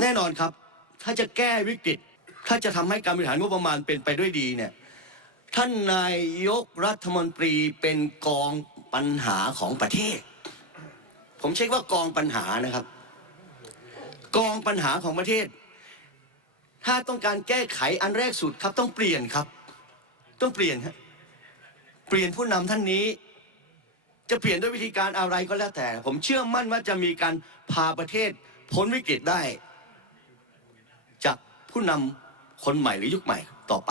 แน่นอนครับ ถ้าจะแก้วิกฤต ถ้าจะทำให้การบริหารงบประมาณเป็นไปด้วยดีเนี่ยท่านนายกรัฐมนตรีเป็นกองปัญหาของประเทศ ผมเช็คว่ากองปัญหานะครับ กองปัญหาของประเทศ ถ้าต้องการแก้ไขอันแรกสุดครับ ต้องเปลี่ยนครับ ต้องเปลี่ยนฮะเปลี่ยนผู้นำท่านนี้ จะเปลี่ยนด้วยวิธีการอะไรก็แล้วแต่ ผมเชื่อมั่นว่าจะมีการพาประเทศพ้นวิกฤตได้ ผู้นำคนใหม่หรือยุคใหม่ต่อไป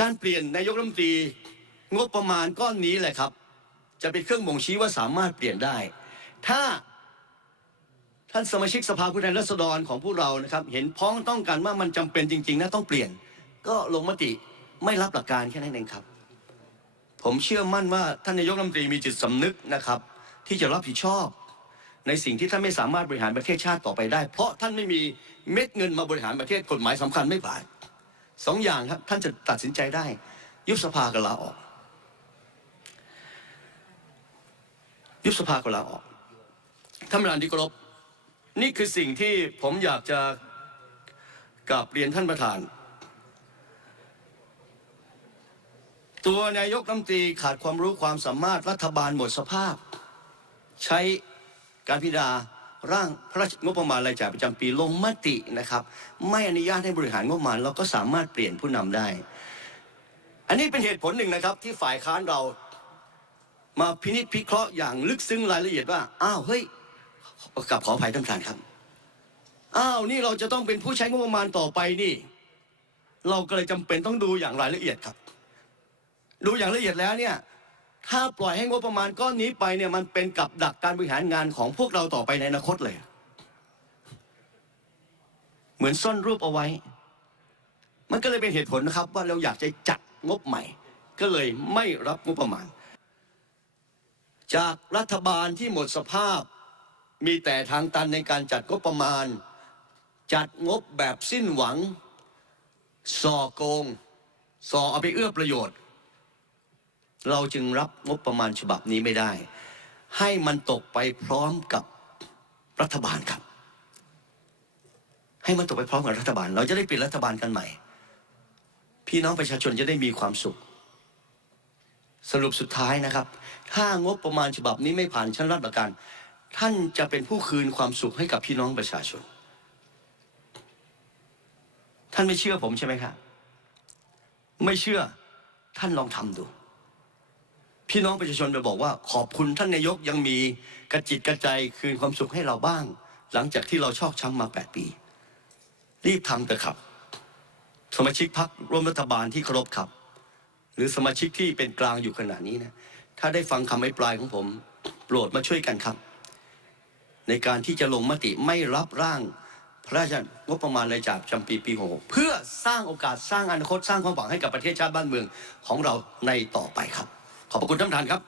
การเปลี่ยนนายกรัฐมนตรีงบประมาณก้อนนี้แหละครับ จะเป็นเครื่องบ่งชี้ว่าสามารถเปลี่ยนได้ ถ้าท่านสมาชิกสภาผู้แทนราษฎรของพวกเรานะครับ เห็นพ้องต้องกันว่ามันจำเป็นจริง ๆ นะต้องเปลี่ยน ก็ลงมติไม่รับหลักการแค่นั้นเองครับ ผมเชื่อมั่นว่าท่านนายกรัฐมนตรีมีจิตสำนึกนะครับ ที่จะรับผิดชอบ ในสิ่งที่ท่านไม่สามารถบริหารประเทศชาติต่อไปได้ เพราะท่านไม่มีเม็ดเงินมาบริหารประเทศกฎหมายสำคัญไม่ผ่านสองอย่างครับท่านจะตัดสินใจได้ ยุบสภากับลาออก ยุบสภากับลาออกท่านประธานที่เคารพนี่คือสิ่งที่ผมอยากจะกราบเรียนท่านประธาน ตัวนายกรัฐมนตรีขาดความรู้ความสามารถรัฐบาลหมดสภาพ ใช้ การพิจารณาร่างพระราชงบประมาณรายจ่ายประจำปีลงมตินะครับ ไม่อนุญาตให้บริหารงบประมาณเราก็สามารถเปลี่ยนผู้นำได้ อันนี้เป็นเหตุผลหนึ่งนะครับ ที่ฝ่ายค้านเรามาพินิจพิเคราะห์อย่างลึกซึ้งรายละเอียดว่าอ้าวเฮ้ยกลับขออภัยท่านประธานครับอ้าวนี่เราจะต้องเป็นผู้ใช้งบประมาณต่อไปนี่ เราก็เลยจำเป็นต้องดูอย่างรายละเอียดครับ ดูอย่างละเอียดแล้วเนี่ย ถ้าปล่อยให้งบประมาณก้อนนี้ไปเนี่ยมันเป็นกับดักการบริหารงานของพวกเราต่อไปในอนาคตเลย เหมือนซ่อนรูปเอาไว้ มันก็เลยเป็นเหตุผลนะครับ ว่าเราอยากจะจัดงบใหม่ ก็เลยไม่รับงบประมาณ จากรัฐบาลที่หมดสภาพ มีแต่ทางตันในการจัดงบประมาณ จัดงบแบบสิ้นหวังส่อโกงส่อเอาไปเอื้อประโยชน์ เราจึงรับงบประมาณฉบับนี้ไม่ได้ ให้มันตกไปพร้อมกับรัฐบาลครับ ให้มันตกไปพร้อมกับรัฐบาล เราจะได้เปลี่ยนรัฐบาลกันใหม่ พี่น้องประชาชนจะได้มีความสุข สรุปสุดท้ายนะครับ ถ้างบประมาณฉบับนี้ไม่ผ่านชั้นรับหลักการท่านจะเป็นผู้คืนความสุขให้กับพี่น้องประชาชน ท่านไม่เชื่อผมใช่ไหมครับไม่เชื่อท่านลองทำดู พี่น้องประชาชนจะบอกว่าขอบคุณท่านนายกยังมีกระจิตกระใจคืนความสุขให้เราบ้าง หลังจากที่เราชอกช้ำมา 8 ปี รีบทำเถอะครับ สมาชิกพรรคร่วมรัฐบาลที่เคารพครับ หรือสมาชิกที่เป็นกลางอยู่ขณะนี้นะถ้าได้ฟังคำอภิปรายของผม โปรดมาช่วยกันครับ ในการที่จะลงมติไม่รับร่างพระราชงบประมาณรายจ่ายประจำปีปี66เพื่อสร้างโอกาสสร้างอนาคตสร้างความหวังให้กับประเทศชาติบ้านเมืองของเราในต่อไปครับ ขอบพระคุณท่านประธานครับ